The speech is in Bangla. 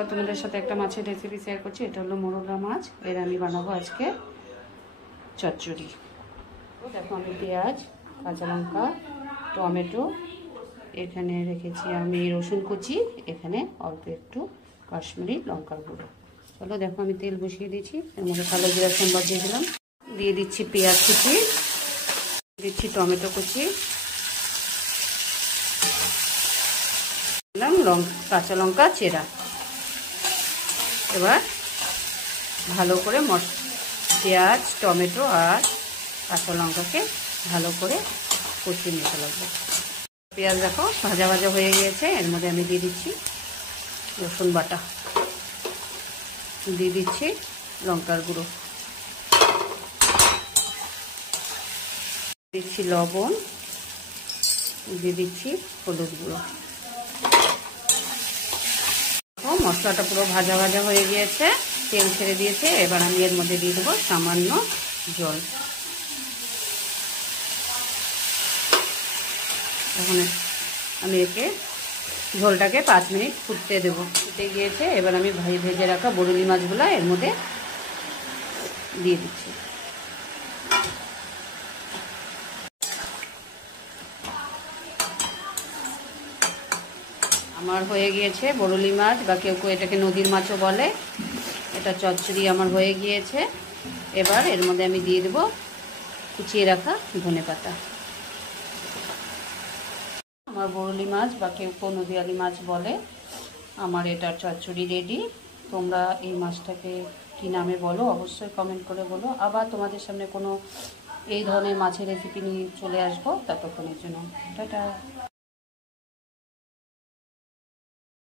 আবার তোমাদের সাথে একটা মাছের রেসিপি শেয়ার করছি। এটা হলো মোরলা মাছ, এর আমি বানাবো আজকে চচ্চড়ি। দেখো আমি পেঁয়াজ, কাঁচা লঙ্কা, টমেটো, এখানে রেখেছি আমি রসুন কুচি, এখানে অল্প একটু কাশ্মীরি লঙ্কার গুঁড়ো। চলো দেখো আমি তেল বসিয়ে দিয়েছি, এর মধ্যে কালো জিরা সম্বার দিয়ে দিলাম, দিয়ে দিচ্ছি পেঁয়াজ কুচি, দিচ্ছি টমেটো কুচি, দিলাম কাঁচা লঙ্কা চেরা। এবার ভালো করে পেঁয়াজ, টমেটো আর কাঁচা লঙ্কাকে ভালো করে কষিয়ে নিতে লাগবে। পেঁয়াজ দেখো ভাজা ভাজা হয়ে গিয়েছে, এর মধ্যে আমি দিয়ে দিচ্ছি রসুন বাটা, দিয়ে দিচ্ছি লঙ্কার গুঁড়ো, দিচ্ছি লবণ, দিয়ে দিচ্ছি হলুদ গুঁড়ো। মশলাটা পুরো ভাজা ভাজা হয়ে গিয়েছে, তেল ছেড়ে দিয়েছে। এবার আমি এর মধ্যে দিয়ে দেবো সামান্য জল। এখন আমি একে ঝোলটাকে 5 মিনিট ফুটতে দেবো। ফুটে গিয়েছে, এবার আমি ভেজে রাখা বরুলি মাছগুলো এর মধ্যে দিয়ে দিচ্ছি। আমার হয়ে গিয়েছে বরুলি মাছ, বা কেউ কেউ এটাকে নদীর মাছও বলে। এটা চচ্চড়ি আমার হয়ে গিয়েছে। এবার এর মধ্যে আমি দিয়ে দেবো কুচিয়ে রাখা ধনেপাতা। আমার বরুলি মাছ বা কেউ কেউ নদীয়ালি মাছ বলে। আমার এটার চচ্চড়ি রেডি। তোমরা এই মাছটাকে কী নামে বলো অবশ্যই কমেন্ট করে বলো। আবার তোমাদের সামনে কোনো এই ধরনের মাছের রেসিপি নিয়ে চলে আসবো। ততক্ষণের জন্য টাটা।